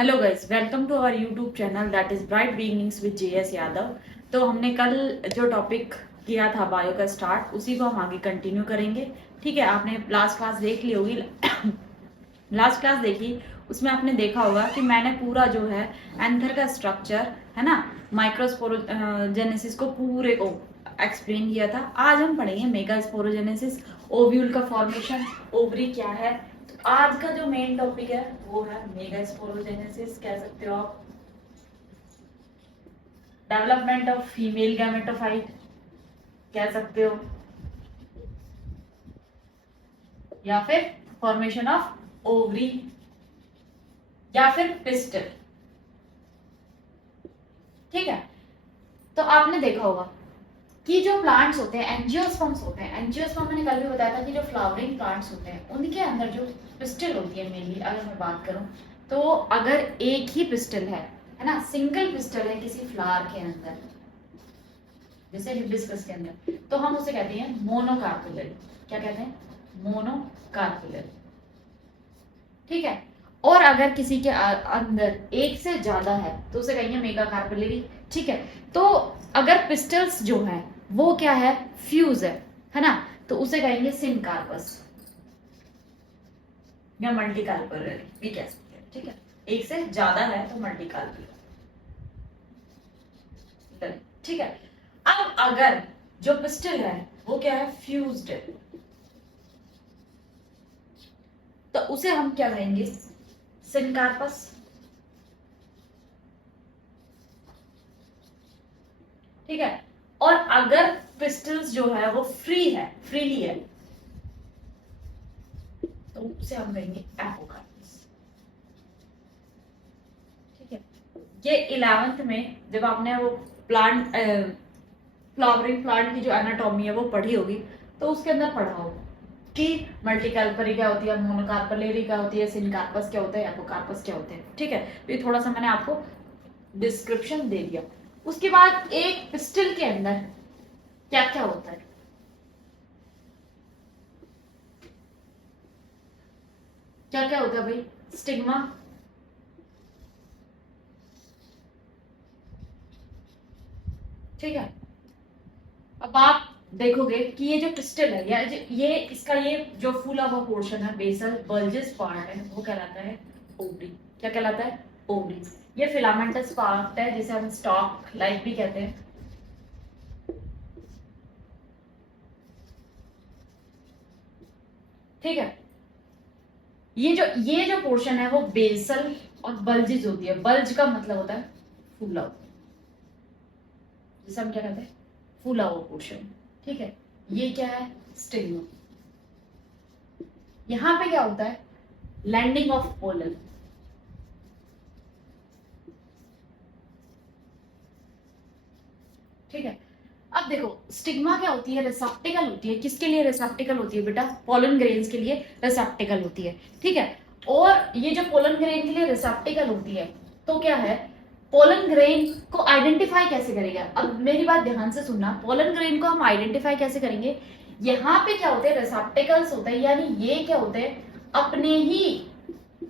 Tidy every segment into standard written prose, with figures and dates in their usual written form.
Hello guys, welcome to our YouTube channel that is bright beginnings with JS Yadav. तो हमने कल जो topic किया था बायो का स्टार्ट, उसी को हम आगे कंटिन्यू करेंगे। ठीक है, आपने लास्ट क्लास देख ली होगी। लास्ट क्लास देखी, उसमें आपने देखा होगा कि मैंने पूरा जो है एंथर का स्ट्रक्चर है ना, माइक्रोस्पोरोजेनेसिस को पूरे को एक्सप्लेन किया था। आज हम पढ़ेंगे मेगा स्पोरोजेनेसिस, ओव्यूल का फॉर्मेशन, ओवरी क्या है। आज का जो मेन टॉपिक है वो है मेगा स्पोरोजेनेसिस, कह सकते हो आप डेवलपमेंट ऑफ फीमेल गैमेटोफाइट, कह सकते हो, या फिर फॉर्मेशन ऑफ ओवरी, या फिर पिस्टल। ठीक है, तो आपने देखा होगा कि जो प्लांट्स होते हैं एंजियोस्पर्म्स होते हैं। एंजियोस्पर्म मैंने कल भी बताया था कि जो फ्लावरिंग प्लांट्स होते हैं उनके अंदर जो पिस्टल होती है, मेनली अगर मैं बात करूं तो अगर एक ही पिस्टल है ना, सिंगल पिस्टल है किसी फ्लावर के अंदर, जैसे हिबिस्कस के अंदर, तो हम उसे कहते हैं मोनोकार्पेलरी। क्या कहते हैं? मोनोकार्पेलरी। ठीक है, और अगर किसी के अंदर एक से ज्यादा है तो उसे कहेंगे मेगा कार्पेलरी। ठीक है, तो अगर पिस्टल्स जो है वो क्या है, फ्यूज है ना, तो उसे कहेंगे सिनकार्पस या मल्टीकार्पेलरी भी कह सकते हैं। ठीक है, एक से ज्यादा है तो मल्टीकार्पेलरी। ठीक है, अब अगर जो पिस्टल है वो क्या है, फ्यूज्ड है, तो उसे हम क्या कहेंगे, सिनकार्पस। ठीक है, और अगर पिस्टल्स जो है वो फ्रीली है, तो उसे हम कहेंगे एपोकार्पस। ठीक है, ये 11th में जब आपने वो प्लांट फ्लावरिंग प्लांट की जो एनाटॉमी है वो पढ़ी होगी, तो उसके अंदर पढ़ा होगा कि मल्टीकार्परी क्या होती है, मोनोकार्पेलरी क्या होती है, सिनकार्पस क्या होता है, एपोकार्पस क्या होते हैं। ठीक है, तो ये थोड़ा सा मैंने आपको डिस्क्रिप्शन दे दिया। उसके बाद एक पिस्टल के अंदर क्या क्या होता है, क्या क्या होता है भाई, स्टिग्मा, ठीक है। अब आप देखोगे कि ये जो पिस्टल है या ये इसका ये जो फूला हुआ पोर्शन है, बेसल बल्जेस पार्ट है, वो कहलाता है ओवरी। क्या कहलाता है? ओवरी। ये फिलामेंटस पार्ट है जिसे हम स्टॉक लाइक भी कहते हैं। ठीक है, ये जो पोर्शन है वो बेसल और बल्जेस होती है। बल्ज का मतलब होता है फूला हुआ, जिसे हम क्या कहते हैं, फूला हुआ पोर्शन। ठीक है, ये क्या है, स्टिग्मा। यहां पे क्या होता है, लैंडिंग ऑफ पोलन। ठीक है, अब देखो स्टिग्मा क्या होती है, रिसेप्टिकल होती है। किसके लिए रिसेप्टिकल होती है बेटा? पोलन ग्रेन्स के लिए रिसेप्टिकल होती है। ठीक है, और ये जो पोलन ग्रेन के लिए रिसेप्टिकल होती है, तो क्या है, पोलन ग्रेन को आइडेंटिफाई कैसे करेगा? अब मेरी बात ध्यान से सुनना, पोलन ग्रेन को हम आइडेंटिफाई कैसे करेंगे? यहाँ पे क्या होते हैं, रिसेप्टिकल्स होते हैं, यानी ये क्या होते हैं, अपने ही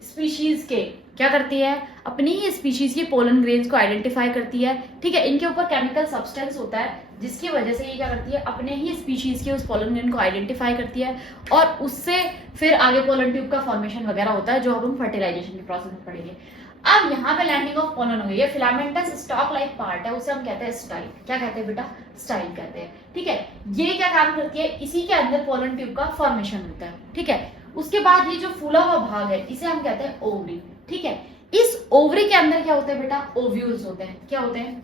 स्पीशीज के क्या करती है, अपनी ही स्पीशीज के पोलन ग्रेन्स को आइडेंटिफाई करती है। ठीक है, इनके ऊपर केमिकल सब्सटेंस होता है जिसकी वजह से ये क्या करती है, अपने ही स्पीशीज के उस पोलन ग्रेन को आइडेंटिफाई करती है, और उससे फिर आगे पोलन ट्यूब का फॉर्मेशन वगैरह होता है, जो अब हम फर्टिलाइजेशन के प्रोसेस में पढ़ेंगे। अब यहाँ पे लैंडिंग ऑफ पोलन हो गई, ये फिलामेंटस स्टॉक लाइक पार्ट है, उसे हम कहते हैं स्टाइल। क्या कहते हैं बेटा? स्टाइल कहते हैं। ठीक है, ये क्या काम करती है, इसी के अंदर पोलन ट्यूब का फॉर्मेशन होता है। ठीक है, उसके बाद ये जो फूला हुआ भाग है इसे हम कहते हैं ओवरी। ठीक है, इस ओवरी के अंदर क्या होते हैं बेटा? ओव्यूल्स होते हैं। क्या होते हैं?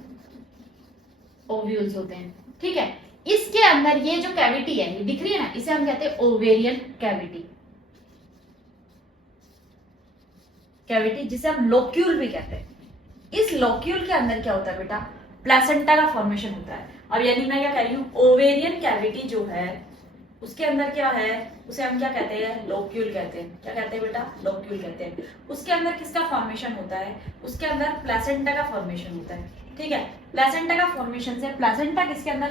ओव्यूल्स होते हैं। ठीक है, इसके अंदर ये जो कैविटी है, ये दिख रही है ना, इसे हम कहते हैं ओवेरियन कैविटी। कैविटी जिसे हम लोक्यूल भी कहते हैं। इस लोक्यूल के अंदर क्या होता है बेटा? प्लेसेंटा का फॉर्मेशन होता है। अब यानी मैं क्या कह रही हूँ, ओवेरियन कैविटी जो है उसके अंदर क्या है, उसे हम क्या कहते हैं, लोक्यूल कहते हैं। क्या कहते हैं बेटा? लोक्यूल कहते हैं। उसके अंदर किसका फॉर्मेशन होता है? उसके अंदर प्लेसेंटा का फॉर्मेशन होता है। ठीक है, प्लेसेंटा का फॉर्मेशन से प्लेसेंटा किसके अंदर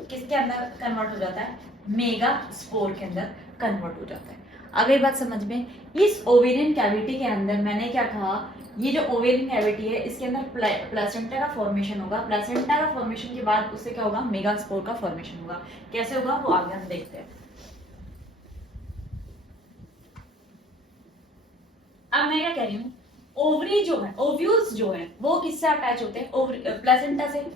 किसके अंदर कन्वर्ट हो जाता है? मेगा स्पोर के अंदर कन्वर्ट हो जाता है। आ गई बात समझ में? इस ओवेरियन कैविटी के अंदर मैंने क्या कहा ये जो ओवेरियन कैविटी है इसके अंदर प्लेसेंटा का फॉर्मेशन होगा। प्लेसेंटा का फॉर्मेशन के बाद उससे क्या होगा, मेगास्पोर का फॉर्मेशन होगा। कैसे होगा वो आगे हम देखते हैं। अब मैं क्या कह रही हूँ, ओवरी जो है, ओव्यूल्स जो है वो किससे अटैच होते हैं, प्लेसेंटा से।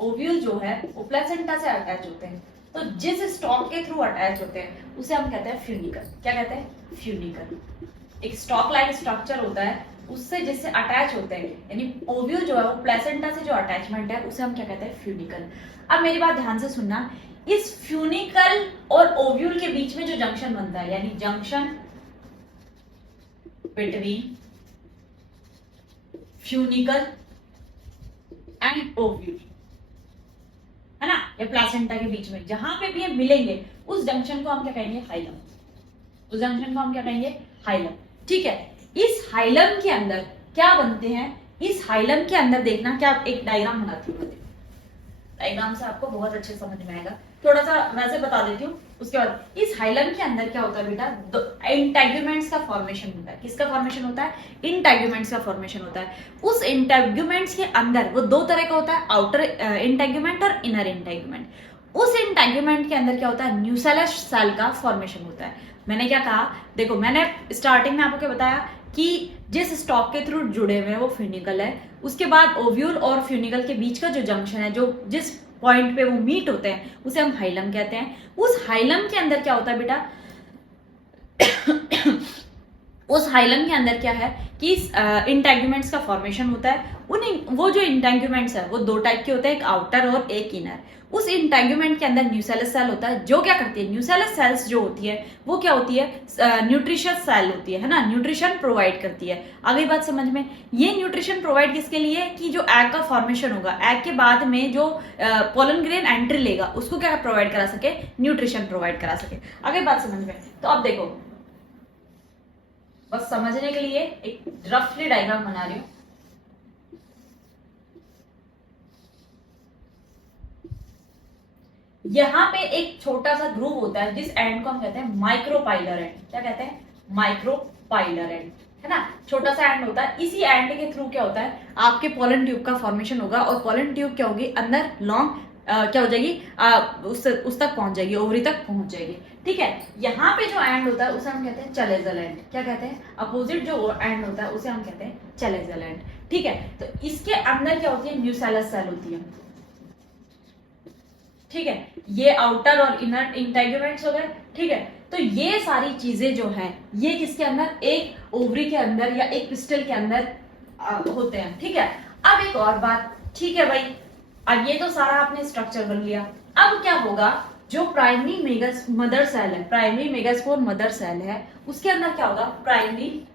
ओव्यूल जो है वो प्लेसेंटा से अटैच होते हैं। तो जिस स्टॉक के थ्रू अटैच होते हैं उसे हम कहते हैं फ्यूनिकल। क्या कहते हैं, फ्यूनिकल। एक स्टॉक लाइक स्ट्रक्चर होता है उससे जिससे अटैच होते हैं, यानी ओव्यूल जो है वो प्लेसेंटा से जो अटैचमेंट है उसे हम क्या कहते हैं, फ्यूनिकल। अब मेरी बात ध्यान से सुनना, इस फ्यूनिकल और ओव्यूल के बीच में जो जंक्शन बनता है, यानी junction between funicle and ovule, है ना, या प्लेसेंटा के बीच में जहां पे भी ये मिलेंगे उस जंक्शन को हम क्या कहेंगे, हाइलम। उस जंक्शन को हम क्या कहेंगे, हाइलम। ठीक है, इस हाइलम के अंदर क्या बनते हैं, इस हाइलम के अंदर देखना, क्या एक डायग्राम बनाती हूँ, डायग्राम से आपको बहुत अच्छे समझ में आएगा। थोड़ा सा वैसे बता देती हूँ। उसके बाद इस हाइलम के अंदर क्या होता है बेटा, इंटेग्यूमेंट्स का फॉर्मेशन होता है। किसका फॉर्मेशन होता है, इंटेग्यूमेंट्स का फॉर्मेशन होता है। उस इंटेग्यूमेंट्स के अंदर वो दो तरह का होता है, आउटर इंटेग्यूमेंट और इनर इंटेग्यूमेंट। उस इंटेग्यूमेंट के अंदर क्या होता है, न्यूसेलस सेल का फॉर्मेशन होता है। मैंने क्या कहा, देखो मैंने स्टार्टिंग में आपको क्या बताया कि जिस स्टॉक के थ्रू जुड़े हुए हैं वो फ्यूनिकल है। उसके बाद ओव्यूल और फ्यूनिकल के बीच का जो जंक्शन है, जो जिस पॉइंट पे वो मीट होते हैं उसे हम हाइलम कहते हैं। उस हाइलम के अंदर क्या होता है बेटा उस हाइलम के अंदर क्या है कि इंटेग्यूमेंट्स का फॉर्मेशन होता है। वो जो इंटेग्यूमेंट्स है वो दो टाइप के होते हैं, एक आउटर और एक इनर। उस इंटेग्यूमेंट के अंदर न्यूसेलस सेल होता है, जो क्या करती है, न्यूसेलस सेल्स जो होती है वो क्या होती है, न्यूट्रिशियस सेल होती है ना, न्यूट्रिशन प्रोवाइड करती है। अगली बात समझ में, ये न्यूट्रिशन प्रोवाइड किसके लिए, कि जो एग का फॉर्मेशन होगा, एग के बाद में जो पोलन ग्रेन एंट्री लेगा उसको क्या प्रोवाइड करा सके, न्यूट्रिशन प्रोवाइड करा सके। अगली बात समझ में, तो अब देखो बस समझने के लिए एक रफली डायग्राम बना रही हूं। यहां पे एक छोटा सा ग्रुप होता है जिस एंड को हम कहते हैं माइक्रोपाइलर एंड। क्या कहते हैं, माइक्रोपाइलर एंड, है ना, छोटा सा एंड होता है। इसी एंड के थ्रू क्या होता है, आपके पोलन ट्यूब का फॉर्मेशन होगा और पोलन ट्यूब क्या होगी, अंदर लॉन्ग क्या हो जाएगी, उस तक पहुंच जाएगी, ओवरी तक पहुंच जाएगी। ठीक है, यहाँ पे जो एंड होता है उसे हम कहते हैं चलेजल एंड। क्या कहते हैं, अपोजिट जो एंड होता है उसे हम कहते हैं चलेजल एंड। ठीक है, तो इसके अंदर क्या होती है, न्यूसेलस सेल होती है। ठीक है, ये आउटर और इनर इंटेग्यूमेंट्स हो गए। ठीक है, तो ये सारी चीजें जो है ये किसके अंदर, एक ओवरी के अंदर या एक पिस्टल के अंदर होते हैं। ठीक है, अब एक और बात, ठीक है भाई, अब ये तो सारा आपने स्ट्रक्चर बन लिया। अब क्या होगा, जो प्राइमरी मेगास मदर सेल है, प्राइमरी मेगास्पोर मदर सेल है, उसके अंदर क्या होगा, प्राइमरी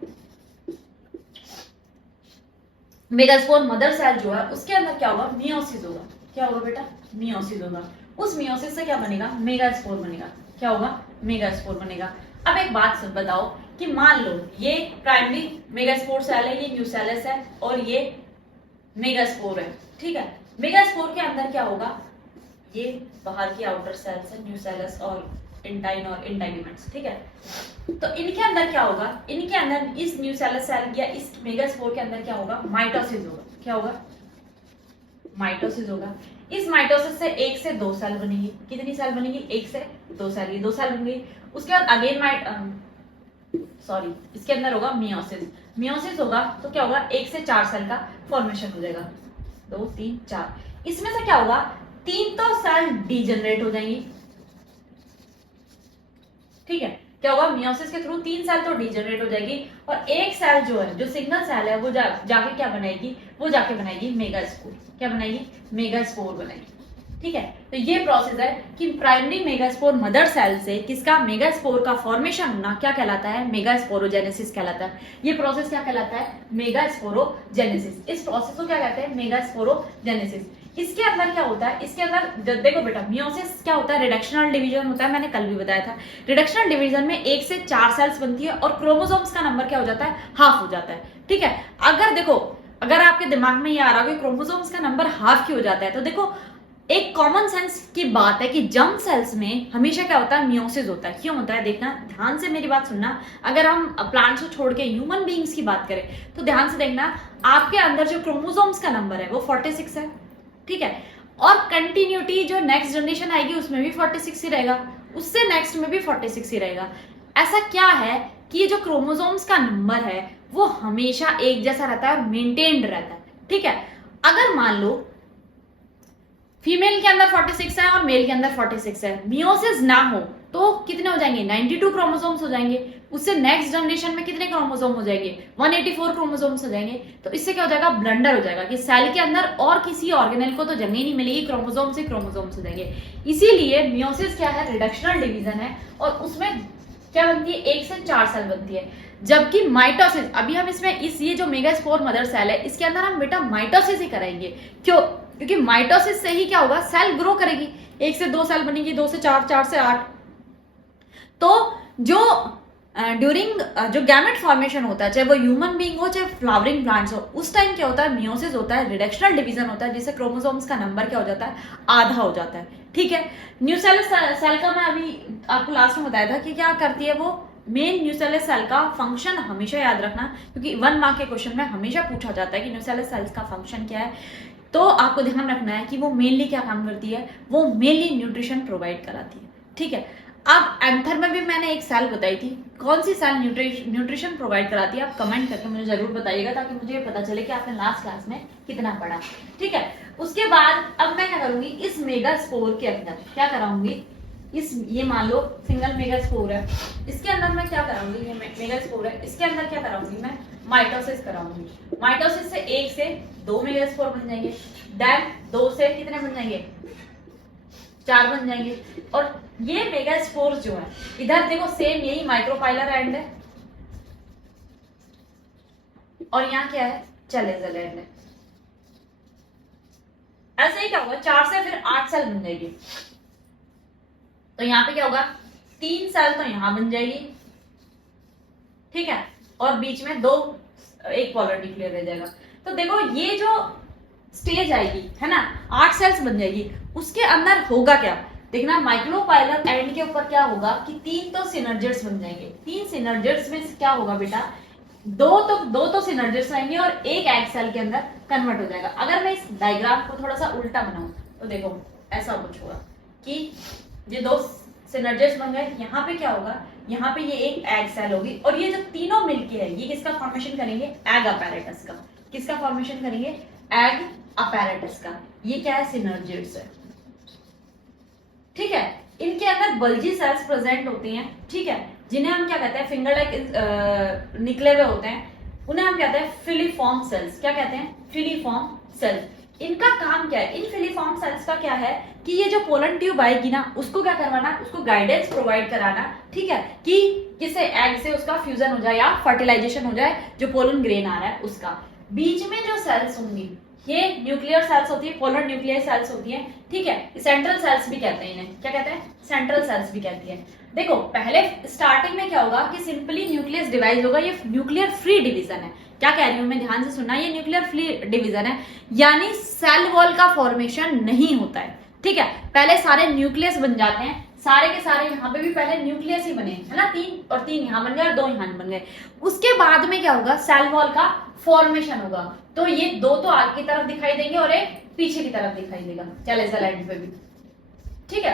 मेगास्पोर मदर सेल जो है उसके अंदर क्या होगा, मियोसिस होगा। क्या होगा बेटा, मियोसिस होगा। उस मियोसिस से क्या बनेगा, मेगास्पोर बनेगा। क्या होगा, मेगास्पोर बनेगा। अब एक बात बताओ कि मान लो ये प्राइमरी मेगास्पोर सेल है, ये न्यूसेलस है और ये मेगास्पोर है। ठीक है, मेगास्पोर के अंदर क्या होगा, ये बाहर की आउटर सेल्स है, न्यूसेलस और इंटाइन और इंटेग्यूमेंट्स। ठीक है, तो इनके अंदर क्या होगा, इनके अंदर इस न्यूसेलस सेल या इस मेगास्पोर के अंदर क्या होगा, माइटोसिस होगा। क्या होगा, माइटोसिस होगा। इस माइटोसिस से 1 से 2 सेल बनेगी। कितनी सेल बनेगी, 1 से 2 सेल, ये 2 सेल बन गई। उसके बाद अगेन इसके अंदर होगा मियोसिस। मियोसिस होगा तो क्या होगा, 1 से 4 सेल का फॉर्मेशन हो जाएगा, 2 3 4। इसमें से क्या होगा, 3 तो सेल डीजनरेट हो जाएंगी। ठीक है, क्या होगा, मियोसिस के थ्रू 3 सेल तो डीजनरेट हो जाएगी और एक सेल जो है, जो सिग्नल सेल है, वो जाके क्या बनाएगी, वो जाके बनाएगी मेगास्पोर। क्या बनाएगी, मेगास्पोर बनाएगी। ठीक है, तो ये प्रोसेस है कि प्राइमरी मेगास्पोर मदर सेल से किसका, मेगास्पोर का फॉर्मेशन होना क्या कहलाता है, मेगास्पोरोजेनेसिस कहलाता है। ये प्रोसेस क्या कहलाता है, मेगास्पोरोजेनेसिस। इस प्रोसेस को क्या कहते हैं, मेगास्पोरोजेनेसिस। इसके अंदर क्या होता है, इसके अंदर देखो बेटा, मियोसिस क्या होता है, रिडक्शनल डिवीजन होता है। मैंने कल भी बताया था, रिडक्शनल डिवीजन में 1 से 4 सेल्स बनती है और क्रोमोसोम्स का नंबर क्या हो जाता है, हाफ हो जाता है। ठीक है, अगर देखो, अगर आपके दिमाग में ये आ रहा है कि क्रोमोसोम्स का नंबर हाफ क्यों हो जाता है, तो देखो एक कॉमन सेंस की बात है कि जर्म सेल्स में हमेशा क्या होता है, मियोसिस होता है। क्यों होता है देखना, ध्यान से मेरी बात सुनना। अगर हम प्लांट्स को छोड़ के ह्यूमन बीइंग्स की बात करें तो ध्यान से देखना, आपके अंदर जो क्रोमोसोम्स का नंबर है वो 46 है, ठीक है। और कंटिन्यूटी जो नेक्स्ट जनरेशन आएगी उसमें भी 46 ही रहेगा, उससे नेक्स्ट में भी 46 ही रहेगा। ऐसा क्या है कि ये जो क्रोमोसोम्स का नंबर है वो हमेशा एक जैसा रहता है और मेंटेन्ड रहता है, ठीक है। अगर मान लो फीमेल के अंदर 46 है और मेल के अंदर 46 है, मियोसिस ना हो तो कितने हो जाएंगे, 92 क्रोमोसोम्स हो जाएंगे। उससे नेक्स्ट जनरेशन में कितने क्रोमोसोम हो जाएंगे, 184 क्रोमोसोम्स हो जाएंगे। तो इससे क्या हो जाएगा, ब्लंडर हो जाएगा कि सेल के अंदर और किसी ऑर्गेनेल को तो जगह ही नहीं मिलेगी, क्रोमोसोम से क्रोमोसोम्स हो जाएंगे। इसीलिए मियोसिस क्या है, रिडक्शनल डिवीजन है और उसमें क्या बनती है, 1 से 4 सेल बनती है। जबकि माइटोसिस, अभी हम इसमें ये जो मेगास्पोर मदर सेल है इसके अंदर हम बेटा माइटोसिस ही कराएंगे। क्यों, क्योंकि माइटोसिस से ही क्या होगा, सेल ग्रो करेगी, 1 से 2 सेल बनेगी, 2 से 4, 4 से 8। तो जो ड्यूरिंग जो गैमेट फॉर्मेशन होता है, चाहे वो ह्यूमन बीइंग हो चाहे फ्लावरिंग प्लांट्स हो, उस टाइम क्या होता है, मियोसिस होता है, रिडक्शनल डिवीजन होता है, जिससे क्रोमोसोम्स का नंबर क्या हो जाता है, आधा हो जाता है, ठीक है। न्यूक्लियस सेल का मैं अभी आपको लास्ट में बताया था कि क्या करती है वो, मेन न्यूक्लियस सेल का फंक्शन हमेशा याद रखना, क्योंकि 1 मार्क के क्वेश्चन में हमेशा पूछा जाता है कि न्यूक्लियस सेल्स का फंक्शन क्या है। तो आपको ध्यान रखना है कि वो मेनली क्या काम करती है, वो मेनली न्यूट्रिशन प्रोवाइड कराती है, ठीक है। अब एंथर में भी मैंने एक सेल बताई थी, कौन सी सेल न्यूट्रिशन प्रोवाइड कराती है, आप कमेंट करके मुझे जरूर बताइएगा ताकि मुझे पता चले कि आपने लास्ट क्लास में कितना पढ़ा, ठीक है। उसके बाद अब मैं क्या करूंगी, इस मेगास्पोर के अंदर क्या कराऊंगी, ये मान लो सिंगल मेगास्पोर है, इसके अंदर मैं क्या कराऊंगी, ये मेगास्पोर है, इसके अंदर क्या कराऊंगी, मैं माइटोसिस कराऊंगी। माइटोसिस से 1 से 2 मेगास्पोर बन जाएंगे, देन 2 से कितने बन जाएंगे, 4 बन जाएंगे। और ये मेगास्पोर जो है, इधर देखो सेम यही माइक्रोपाइलर एंड है और यहाँ क्या है, चलेजल एंड है। ऐसे ही क्या होगा, 4 से फिर 8 सेल बन जाएगी। तो यहाँ पे क्या होगा, 3 सेल तो यहां बन जाएगी, ठीक है, और बीच में 2 एक पोलर न्यूक्लियर रह जाएगा। तो देखो ये जो स्टेज आएगी है ना, 8 सेल्स बन जाएगी, उसके अंदर होगा क्या, देखना माइक्रोपाइलर एंड के ऊपर क्या होगा कि 3 तो सिनर्जिड्स बन जाएंगे। 3 सिनर्जिड्स में क्या होगा बेटा, दो तो सिनर्जिड्स आएंगे और एक एग सेल के अंदर कन्वर्ट हो जाएगा। अगर मैं इस डायग्राम को थोड़ा सा उल्टा बनाऊं तो देखो ऐसा कुछ होगा कि ये 2 सिनर्जिड्स बन गए, यहाँ पे क्या होगा, यहाँ पे ये एक एग सेल होगी और ये जो तीनों मिलके है ये किसका फॉर्मेशन करेंगे, एग अपैरेटस का। किसका फॉर्मेशन करेंगे, एग अपैरेटस का। ये क्या है, सिनर्जिड्स है, ठीक है। इनके अंदर बल्जी सेल्स प्रेजेंट होती हैं, ठीक है, जिन्हें हम क्या कहते हैं, फिंगर लाइक निकले हुए होते हैं, उन्हें हम कहते हैं फिलीफॉर्म सेल्स। क्या कहते हैं, फिलीफॉर्म सेल्स। इनका काम क्या है, इन फिलीफॉर्म सेल्स का क्या है कि ये जो पोलन ट्यूब आएगी ना, उसको क्या करवाना, उसको गाइडेंस प्रोवाइड कराना, ठीक है, कि किसे एग से उसका फ्यूजन हो जाए या फर्टिलाइजेशन हो जाए, जो पोलन ग्रेन आ रहा है उसका। बीच में जो सेल्स होंगी ये न्यूक्लियर सेल्स होती है, पोलर न्यूक्लियर सेल्स होती है, ठीक है। सेंट्रल सेल्स भी कहते हैं इन्हें, क्या कहते हैं, सेंट्रल सेल्स भी कहती है। देखो पहले स्टार्टिंग में क्या होगा कि सिंपली न्यूक्लियस डिवाइड होगा, ये न्यूक्लियर फ्री डिवीजन है। क्या कह रही हूं मैं, ध्यान से सुनना, ये न्यूक्लियर फ्री डिवीजन है, यानी सेल वॉल का फॉर्मेशन नहीं होता है, ठीक है। पहले सारे न्यूक्लियस बन जाते हैं, सारे के सारे, यहाँ पे भी पहले न्यूक्लियस ही बने है ना, 3 और 3 यहाँ बन गए और 2 यहाँ बन गए। उसके बाद में क्या होगा, सेल वॉल का फॉर्मेशन होगा। तो ये 2 तो आगे की तरफ दिखाई देंगे और एक पीछे की तरफ दिखाई देगा, चैलेजल एंड पे भी, ठीक है।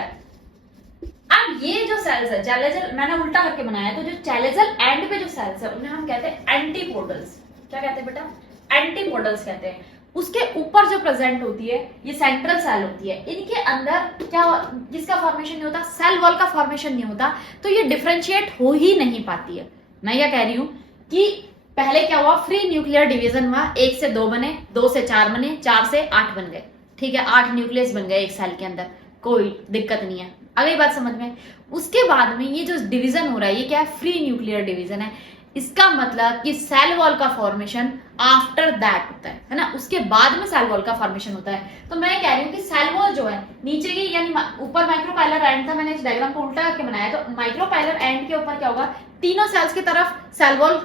अब ये जो सेल्स है, चैलेजल मैंने उल्टा करके बनाया है, तो जो चैलेजल एंड पे जो सेल्स है उन्हें हम कहते हैं एंटीपोडल्स। क्या कहते हैं बेटा, एंटीपोडल्स कहते हैं। उसके ऊपर जो प्रेजेंट होती है ये सेंट्रल सेल होती है, इनके अंदर क्या, जिसका फॉर्मेशन नहीं होता, सेल वॉल का फॉर्मेशन नहीं होता, तो ये डिफरेंशिएट हो ही नहीं पाती है। मैं क्या कह रही हूं कि पहले क्या हुआ, फ्री न्यूक्लियर डिवीजन हुआ, 1 से 2 बने, 2 से 4 बने, 4 से 8 बन गए, ठीक है, 8 न्यूक्लियस बन गए एक सेल के अंदर, कोई दिक्कत नहीं है। अगली बात समझ में, उसके बाद में ये जो डिवीजन हो रहा है ये क्या है, फ्री न्यूक्लियर डिवीजन है। इसका मतलब कि सेल वॉल का फॉर्मेशन आफ्टर दैट होता है ना, उसके बाद में सेल वॉल का फॉर्मेशन होता है। तो मैं कह रही हूँ कि सेल वॉल जो है नीचे की, यानी ऊपर माइक्रोपाइलर एंड था, मैंने इस डायग्राम को उल्टा करके बनाया, तो माइक्रोपाइलर एंड के ऊपर क्या होगा, तीनों सेल्स की तरफ सेल वॉल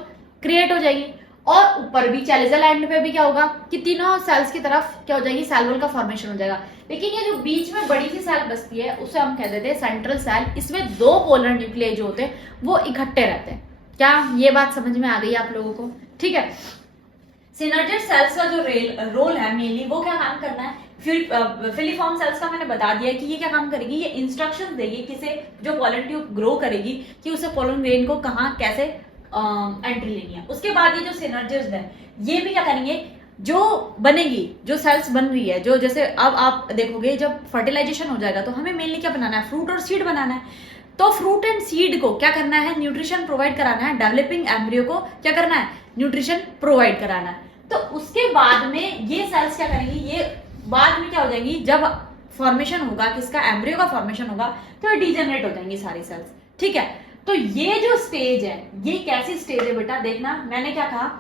क्रिएट हो जाएगी और ऊपर भी चैलिसल एंड पे भी क्या होगा कि तीनों सेल्स की तरफ क्या हो जाएगी, सेल वॉल का फॉर्मेशन हो जाएगा। लेकिन ये जो बीच में बड़ी सी सेल बचती है उसे हम कह देते हैं सेंट्रल सेल। इसमें दो पोलर न्यूक्लियाई जो होते हैं वो इकट्ठे रहते हैं। क्या ये बात समझ में आ गई आप लोगों को? ठीक है। सिनर्जिड सेल्स का जो रोल है मेनली वो क्या काम करना है, फिलीफॉर्म सेल्स का मैंने बता दिया कि ये क्या काम करेगी, ये इंस्ट्रक्शंस देगी किसे, जो पोलन ट्यूब ग्रो करेगी कि उसे पोलन ग्रेन को कहाँ कैसे एंट्री लेनी है। उसके बाद ये जो सिनर्जिस्ट है ये भी क्या करेंगे, जो बनेगी, जो सेल्स बन रही है, जो जैसे अब आप देखोगे जब फर्टिलाइजेशन हो जाएगा तो हमें मेनली क्या बनाना है, फ्रूट और सीड बनाना है। तो फ्रूट एंड सीड को क्या करना है, न्यूट्रिशन प्रोवाइड कराना है। डेवलपिंग एम्ब्रियो को क्या करना है, न्यूट्रिशन प्रोवाइड कराना है। तो उसके बाद में ये सेल्स क्या करेंगी, ये बाद में क्या हो जाएंगी, जब फॉर्मेशन होगा किसका, एम्ब्रियो का फॉर्मेशन होगा तो ये डिजेनरेट हो जाएंगी सारी सेल्स। ठीक है। तो ये जो स्टेज है ये कैसी स्टेज है बेटा, देखना मैंने क्या कहा,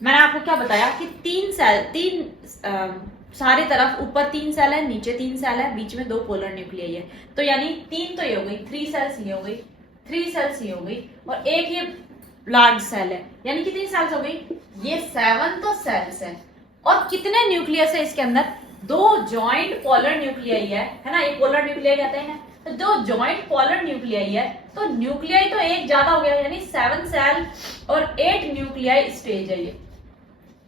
मैंने आपको क्या बताया कि सारे तरफ ऊपर 3 सेल है, नीचे 3 सेल है, बीच में 2 पोलर न्यूक्लियाई है। तो यानी 3 तो ये हो गई, 3 सेल्स ये हो गई, 3 सेल्स ये हो गई, और एक ये लार्ज सेल है, यानी कितनी सेल्स हो गई, ये 7 तो सेल्स है। और कितने न्यूक्लियस है इसके अंदर, 2 जॉइंट पोलर न्यूक्लियाई है ना, ये पोलर न्यूक्लियाई कहते हैं ना। तो 2 जॉइंट पोलर न्यूक्लियाई है, तो न्यूक्लियाई तो एक ज्यादा हो गया, यानी 7 सेल और 8 न्यूक्लियाई स्टेज है ये,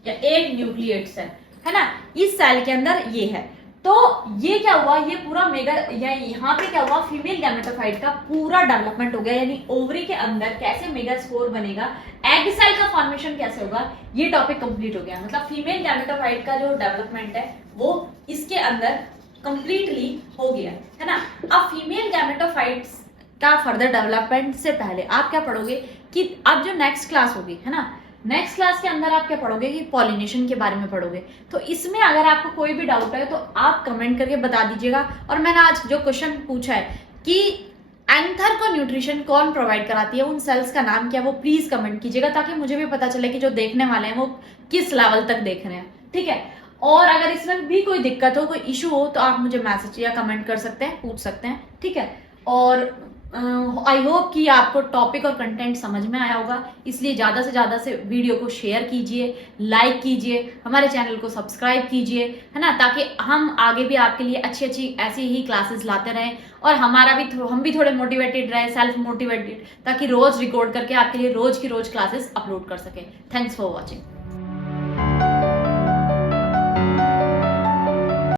या 8 न्यूक्लिएट्स है ना, इस सेल के अंदर ये है। तो ये क्या हुआ, ये पूरा मेगा, या यहाँ पे क्या हुआ, फीमेल गैमेटोफाइट का पूरा डेवलपमेंट हो गया, यानी ओवरी के अंदर कैसे मेगास्पोर बनेगा, एग सेल का फॉर्मेशन कैसे होगा, ये टॉपिक कंप्लीट हो गया। मतलब फीमेल गैमेटोफाइट का जो डेवलपमेंट है वो इसके अंदर कंप्लीटली हो गया, है ना। अब फीमेल गैमेटोफाइट्स का फर्दर डेवलपमेंट से पहले आप क्या पढ़ोगे कि अब जो नेक्स्ट क्लास होगी, है ना, नेक्स्ट क्लास के अंदर आप क्या पढ़ोगे कि पॉलिनेशन के बारे में पढ़ोगे। तो इसमें अगर आपको कोई भी डाउट है तो आप कमेंट करके बता दीजिएगा। और मैंने आज जो क्वेश्चन पूछा है कि एंथर को न्यूट्रिशन कौन प्रोवाइड कराती है, उन सेल्स का नाम क्या है, वो प्लीज कमेंट कीजिएगा, ताकि मुझे भी पता चले कि जो देखने वाले हैं वो किस लेवल तक देख रहे हैं। ठीक है। और अगर इसमें भी कोई दिक्कत हो, कोई इशू हो, तो आप मुझे मैसेज या कमेंट कर सकते हैं, पूछ सकते हैं। ठीक है। और आई होप कि आपको टॉपिक और कंटेंट समझ में आया होगा, इसलिए ज़्यादा से ज़्यादा से वीडियो को शेयर कीजिए, लाइक कीजिए, हमारे चैनल को सब्सक्राइब कीजिए, है ना, ताकि हम आगे भी आपके लिए अच्छी अच्छी ऐसी ही क्लासेस लाते रहें, और हम भी थोड़े मोटिवेटेड रहें, सेल्फ मोटिवेटेड, ताकि रोज रिकॉर्ड करके आपके लिए रोज की रोज क्लासेस अपलोड कर सकें। Thanks for watching.